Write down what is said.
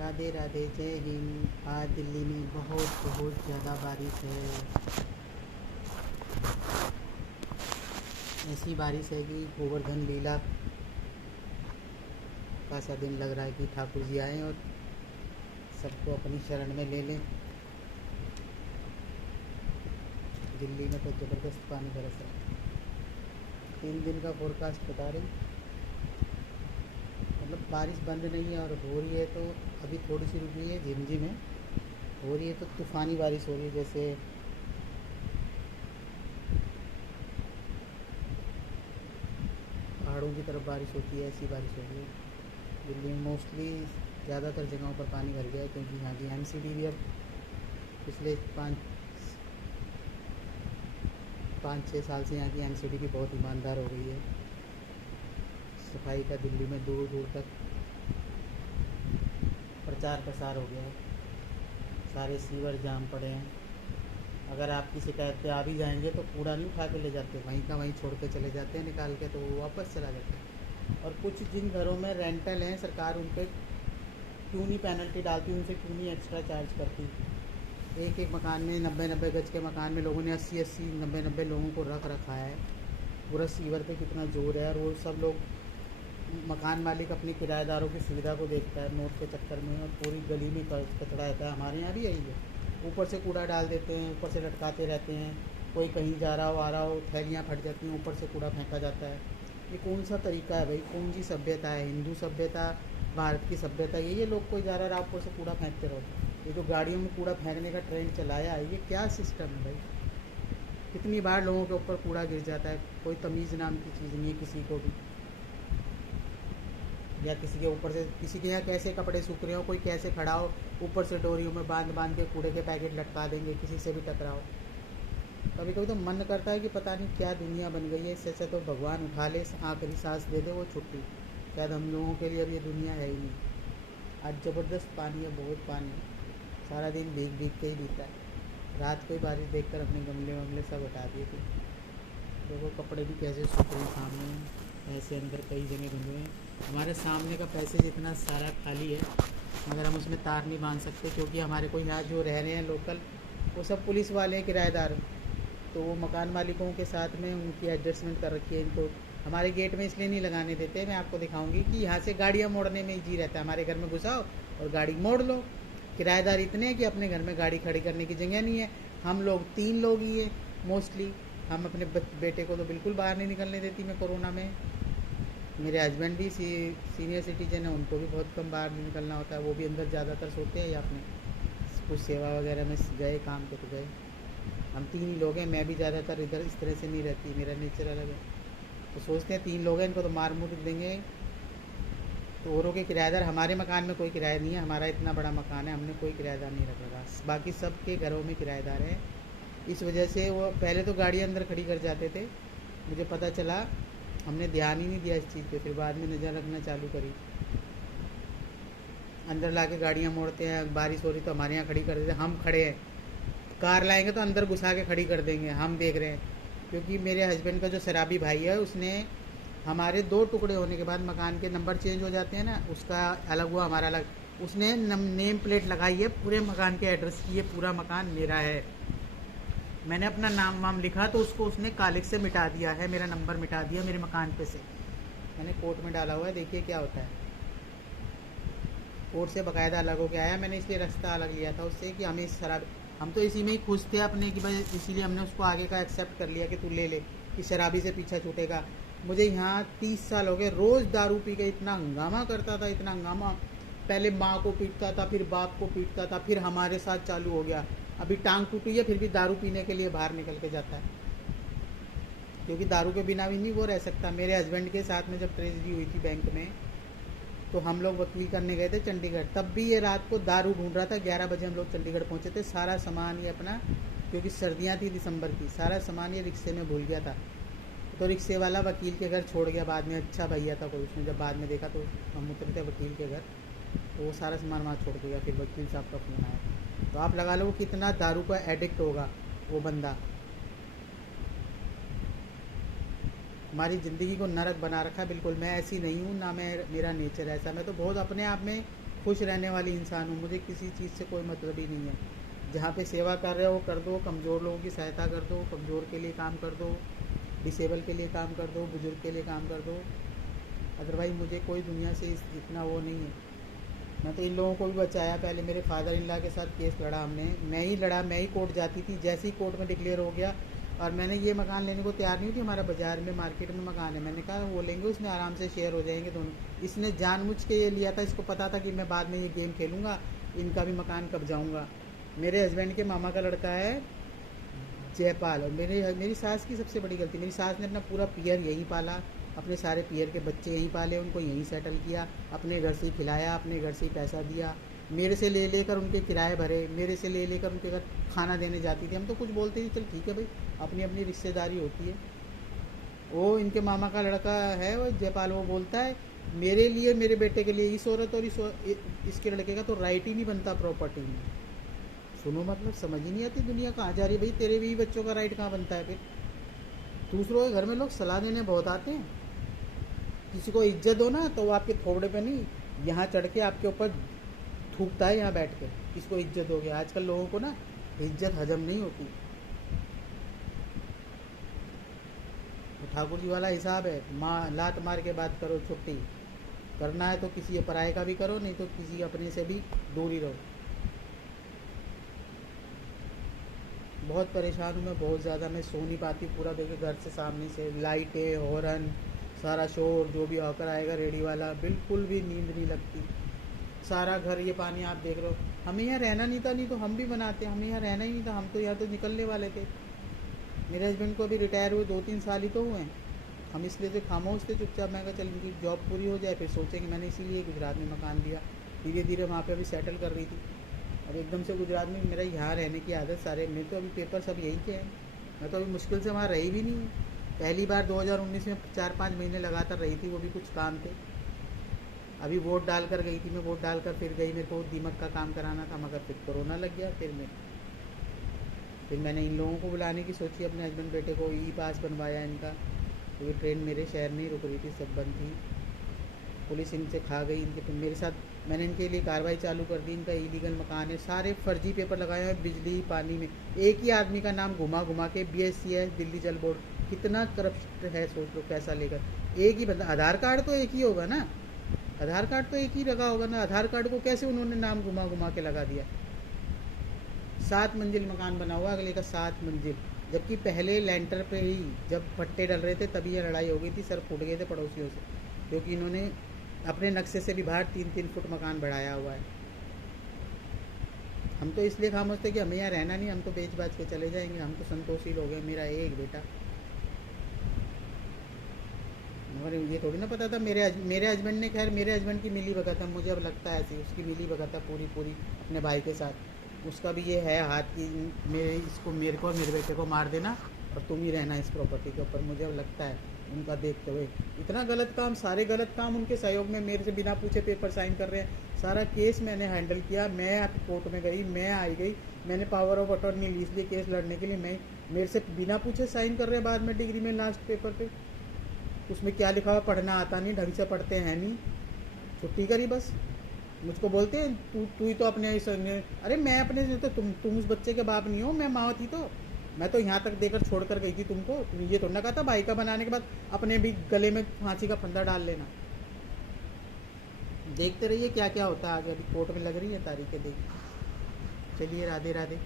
राधे राधे, जय हिंद। आज दिल्ली में बहुत बहुत ज़्यादा बारिश है। ऐसी बारिश है कि गोवर्धन लीला का सा दिन लग रहा है कि ठाकुर जी आएँ और सबको अपनी शरण में ले लें। दिल्ली में तो ज़बरदस्त पानी बरस रहा है। 3 दिन का फोरकास्ट बता रही, मतलब बारिश बंद नहीं है और हो रही है तो अभी थोड़ी सी रुकी है, झिमझिम है। हो रही है तो तूफ़ानी बारिश हो रही है, जैसे पहाड़ों की तरफ बारिश होती है, ऐसी बारिश हो रही है। दिल्ली में मोस्टली ज़्यादातर जगहों पर पानी भर गया है, क्योंकि यहाँ की एमसीडी भी अब पिछले 5-6 साल से यहाँ की एमसीडी भी बहुत ईमानदार हो गई है। सफाई का दिल्ली में दूर दूर तक प्रचार प्रसार हो गया है। सारे सीवर जाम पड़े हैं। अगर आपकी शिकायत पे आ भी जाएंगे तो कूड़ा नहीं उठा के ले जाते, वहीं का वहीं छोड़ के चले जाते हैं निकाल के, तो वो वापस चला जाता है। और कुछ जिन घरों में रेंटल हैं, सरकार उन पर क्यों नहीं पेनल्टी डालती, उनसे क्यों नहीं एक्स्ट्रा चार्ज करती। एक एक मकान में 90-90 गज के मकान में लोगों ने 80-80 90-90 लोगों को रख रखा है। पूरा सीवर पे कितना जोर है, और वो सब लोग, मकान मालिक अपने किराएदारों की सुविधा को देखता है नोट के चक्कर में, और पूरी गली में कचरा रहता है। हमारे यहाँ भी यही है, ऊपर से कूड़ा डाल देते हैं, ऊपर से लटकाते रहते हैं। कोई कहीं जा रहा हो आ रहा हो, थैलियाँ फट जाती हैं, ऊपर से कूड़ा फेंका जाता है। ये कौन सा तरीका है भाई? कौन सी सभ्यता है? हिंदू सभ्यता, भारत की सभ्यता ये लोग कोई जा रहा है ऊपर से कूड़ा फेंकते रहो। ये जो गाड़ियों में कूड़ा फेंकने का ट्रेंड चलाया है, ये क्या सिस्टम है भाई? कितनी बार लोगों के ऊपर कूड़ा गिर जाता है, कोई तमीज़ नाम की चीज़ नहीं है किसी को भी। या किसी के ऊपर से, किसी के यहाँ कैसे कपड़े सूख रहे हो, कोई कैसे खड़ा हो, ऊपर से डोरियों में बांध बांध के कूड़े के पैकेट लटका देंगे, किसी से भी टकराओ। कभी कभी तो मन करता है कि पता नहीं क्या दुनिया बन गई है। इससे अच्छा तो भगवान उठा ले, आखिरी सांस दे दे, वो छुट्टी। शायद हम लोगों के लिए अब ये दुनिया है ही नहीं। आज ज़बरदस्त पानी है, बहुत पानी है। सारा दिन भीग भीग के ही बीता है। रात को ही बारिश देखकर अपने गमले वमले सब हटा दिए थे। देखो कपड़े भी कैसे सूख रहे हैं सामने, ऐसे अंदर कई जगह बंधे हैं। हमारे सामने का पैसेज इतना सारा खाली है, मगर हम उसमें तार नहीं बांध सकते, क्योंकि हमारे को यहाँ जो रह रहे हैं लोकल, वो सब पुलिस वाले हैं, किराएदार। तो वो मकान मालिकों के साथ में उनकी एडजस्टमेंट कर रखी है। इनको हमारे गेट में इसलिए नहीं लगाने देते, मैं आपको दिखाऊंगी कि यहाँ से गाड़ियाँ मोड़ने में जी रहता है। हमारे घर में घुसाओ और गाड़ी मोड़ लो। किराएदार इतने हैं कि अपने घर में गाड़ी खड़ी करने की जगह नहीं है। हम लोग 3 लोग ही हैं मोस्टली। हम अपने बेटे को तो बिल्कुल बाहर नहीं निकलने देती मैं कोरोना में। मेरे हस्बैंड भी सीनियर सिटीजन है, उनको भी बहुत कम बाहर निकलना होता है। वो भी अंदर ज़्यादातर सोते हैं या अपने कुछ सेवा वगैरह में गए, काम पे तो गए। हम 3 ही लोग हैं, मैं भी ज़्यादातर इधर इस तरह से नहीं रहती, मेरा नेचर अलग है। तो सोचते हैं 3 लोग हैं, इनको तो मार मुर देंगे। तो औरों के किराएदार, हमारे मकान में कोई किराया नहीं है, हमारा इतना बड़ा मकान है, हमने कोई किराएदार नहीं रखा। बाकी सब के घरों में किराएदार हैं। इस वजह से वो पहले तो गाड़ी अंदर खड़ी कर जाते थे, मुझे पता चला, हमने ध्यान ही नहीं दिया इस चीज़ पे। फिर बाद में नज़र रखना चालू करी। अंदर ला के गाड़ियाँ मोड़ते हैं, बारिश हो रही तो हमारे यहाँ खड़ी कर देते हैं। हम खड़े हैं, कार लाएंगे तो अंदर घुसा के खड़ी कर देंगे, हम देख रहे हैं। क्योंकि मेरे हस्बैंड का जो शराबी भाई है, उसने हमारे 2 टुकड़े होने के बाद मकान के नंबर चेंज हो जाते हैं ना, उसका अलग हुआ, हमारा अलग। उसने नेम प्लेट लगाई है पूरे मकान के एड्रेस की, ये पूरा मकान मेरा है। मैंने अपना नाम वाम लिखा तो उसको उसने कालिक से मिटा दिया है, मेरा नंबर मिटा दिया मेरे मकान पे से। मैंने कोर्ट में डाला हुआ है, देखिए क्या होता है। कोर्ट से बाकायदा अलग हो गया आया। मैंने इसलिए रास्ता अलग लिया था उससे कि हमें शराब, हम तो इसी में ही खुश थे अपने कि भाई, इसीलिए हमने उसको आगे का एक्सेप्ट कर लिया कि तू ले ले, कि शराबी से पीछा छूटेगा। मुझे यहाँ 30 साल हो गए, रोज़ दारू पी के इतना हंगामा करता था, इतना हंगामा। पहले माँ को पीटता था, फिर बाप को पीटता था, फिर हमारे साथ चालू हो गया। अभी टांग टूटी है, फिर भी दारू पीने के लिए बाहर निकल के जाता है, क्योंकि दारू के बिना भी नहीं वो रह सकता। मेरे हस्बैंड के साथ में जब ट्रेजेडी हुई थी बैंक में, तो हम लोग वकील करने गए थे चंडीगढ़, तब भी ये रात को दारू ढूंढ रहा था। 11 बजे हम लोग चंडीगढ़ पहुंचे थे। सारा सामान ये अपना, क्योंकि सर्दियाँ थी दिसंबर की, सारा सामान ये रिक्शे में भूल गया था। तो रिक्शे वाला वकील के घर छोड़ गया बाद में। अच्छा भैया था कोई, उसने जब बाद में देखा तो हम उतरे थे वकील के घर, तो वो सारा सामान वहाँ छोड़ गया। फिर वकील साहब का फ़ोन आया। तो आप लगा लो वो कितना दारू का एडिक्ट होगा वो बंदा। हमारी ज़िंदगी को नरक बना रखा है बिल्कुल। मैं ऐसी नहीं हूँ ना, मेरा नेचर ऐसा। मैं तो बहुत अपने आप में खुश रहने वाली इंसान हूँ, मुझे किसी चीज़ से कोई मतलब ही नहीं है। जहाँ पे सेवा कर रहे हो वो कर दो, कमज़ोर लोगों की सहायता कर दो, कमज़ोर के लिए काम कर दो, डिसेबल के लिए काम कर दो, बुजुर्ग के लिए काम कर दो। अदरवाइज़ मुझे कोई दुनिया से इतना वो नहीं है। मैं तो इन लोगों को भी बचाया, पहले मेरे फादर इन लॉ के साथ केस लड़ा हमने, मैं ही लड़ा, मैं ही कोर्ट जाती थी। जैसे ही कोर्ट में डिक्लेयर हो गया और मैंने ये मकान लेने को तैयार नहीं थी, हमारा बाज़ार में मार्केट में मकान है, मैंने कहा वो लेंगे, उसमें आराम से शेयर हो जाएंगे दोनों। इसने जानबूझ के ये लिया था, इसको पता था कि मैं बाद में ये गेम खेलूँगा, इनका भी मकान कब्जाऊँगा। मेरे हस्बैंड के मामा का लड़का है जयपाल, और मेरी सास की सबसे बड़ी गलती, मेरी सास ने अपना पूरा पियर यहीं पाला, अपने सारे पियर के बच्चे यहीं पाले, उनको यहीं सेटल किया, अपने घर से ही खिलाया, अपने घर से ही पैसा दिया, मेरे से ले लेकर उनके किराए भरे, मेरे से ले लेकर उनके घर खाना देने जाती थी। हम तो कुछ बोलते नहीं, चल ठीक है भाई, अपनी अपनी रिश्तेदारी होती है। वो इनके मामा का लड़का है वो जयपाल, वो बोलता है मेरे लिए, मेरे बेटे के लिए इस औरत और इसके लड़के का तो राइट ही नहीं बनता प्रॉपर्टी में। सुनो, मतलब समझ ही नहीं आती दुनिया कहाँ जा रही है भाई। तेरे भी बच्चों का राइट कहाँ बनता है फिर? दूसरों के घर में लोग सलाह देने बहुत आते हैं, किसी को इज्जत दो ना तो वो आपके थोबड़े पे नहीं, यहाँ चढ़ के आपके ऊपर थूकता है यहाँ बैठ के, किसको इज्जत दोगे? आजकल लोगों को ना इज्जत हजम नहीं होती। तो ठाकुर जी वाला हिसाब है, लात मार के बात करो, छुट्टी करना है तो किसी पराये का भी करो, नहीं तो किसी अपने से भी दूर ही रहो। बहुत परेशान हूँ मैं, बहुत ज़्यादा, मैं सो नहीं पाती पूरा देखे घर से सामने से लाइटें, हॉर्न, सारा शोर, जो भी होकर आएगा रेडी वाला, बिल्कुल भी नींद नहीं लगती। सारा घर ये पानी आप देख रहे हो। हमें यहाँ रहना नहीं था, नहीं तो हम भी बनाते, हमें यहाँ रहना ही नहीं था, हम तो यहाँ तो निकलने वाले थे। मेरे हस्बैंड को अभी रिटायर हुए 2-3 साल ही तो हुए हैं, हम इसलिए तो खामोश थे, चुपचाप। मैं कहा चल इनकी जॉब पूरी हो जाए फिर सोचेंगे। मैंने इसीलिए गुजरात में मकान लिया, धीरे धीरे वहाँ पे अभी सेटल कर रही थी। और एकदम से गुजरात में मेरा यहाँ रहने की आदत, सारे मैं तो अभी पेपर सब यहीं के हैं, मैं तो अभी मुश्किल से वहाँ रही भी नहीं हूँ। पहली बार 2019 में 4-5 महीने लगातार रही थी, वो भी कुछ काम थे। अभी वोट डाल कर गई थी मैं, वोट डाल कर फिर गई, मेरे को दीमक का काम कराना था, मगर फिर कोरोना लग गया। फिर मैंने इन लोगों को बुलाने की सोची, अपने हस्बैंड बेटे को, ई पास बनवाया इनका, क्योंकि ट्रेन मेरे शहर में ही रुक रही थी, सब बंद थी, पुलिस इनसे खा गई। इनके फिर मेरे साथ मैंने इनके लिए कार्रवाई चालू कर दी। इनका इलीगल मकान है, सारे फर्जी पेपर लगाए हैं, बिजली पानी में एक ही आदमी का नाम घुमा घुमा के, BSCS दिल्ली जल बोर्ड, कितना करप्ट है सोच लो, पैसा लेकर। एक ही बंदा, आधार कार्ड तो एक ही होगा ना, आधार कार्ड तो एक ही लगा होगा ना, आधार कार्ड को कैसे उन्होंने नाम घुमा घुमा के लगा दिया। 7 मंजिल मकान बना हुआ, अगले का 7 मंजिल, जबकि पहले लेंटर पे ही जब पट्टे डल रहे थे तभी ये लड़ाई हो गई थी, सर फूट गए थे पड़ोसियों से, क्योंकि इन्होंने अपने नक्शे से भी बाहर 3-3 फुट मकान बढ़ाया हुआ है। हम तो इसलिए खामोश थे कि हमें यहाँ रहना नहीं, हम तो बेच बाच के चले जाएंगे, हम तो संतोषी लोग हैं, मेरा एक बेटा। मगर ये थोड़ी ना पता था मेरे हस्बैंड ने, खैर मेरे हस्बैंड की मिली भगत है, मुझे अब लगता है ऐसी उसकी मिली भगत है पूरी पूरी अपने भाई के साथ। उसका भी ये है हाथ की, मेरे को और मेरे बेटे को मार देना और तुम ही रहना इस प्रॉपर्टी के ऊपर, मुझे अब लगता है उनका देखते हुए। इतना गलत काम, सारे गलत काम उनके सहयोग में, मेरे से बिना पूछे पेपर साइन कर रहे हैं। सारा केस मैंने हैंडल किया, मैं कोर्ट में गई, मैं आई गई, मैंने पावर ऑफ अटॉर्नी ली इसलिए केस लड़ने के लिए। मैं मेरे से बिना पूछे साइन कर रहे हैं बाद में डिग्री में लास्ट पेपर पे, उसमें क्या लिखा हुआ पढ़ना आता नहीं, ढंग से पढ़ते हैं नहीं, छुट्टी करी बस। मुझको बोलते हैं तू ही तो अपने, अरे मैं अपने, तो तुम उस बच्चे के बाप नहीं हो, मैं माँ थी तो मैं तो यहाँ तक देकर छोड़ कर गई थी तुमको। तुम ये थोड़ा ना कहा था भाई का बनाने के बाद अपने भी गले में फांसी का फंदा डाल लेना। देखते रहिए क्या क्या होता है आगे, अभी कोर्ट में लग रही है तारीखें, देखिए। चलिए, राधे राधे।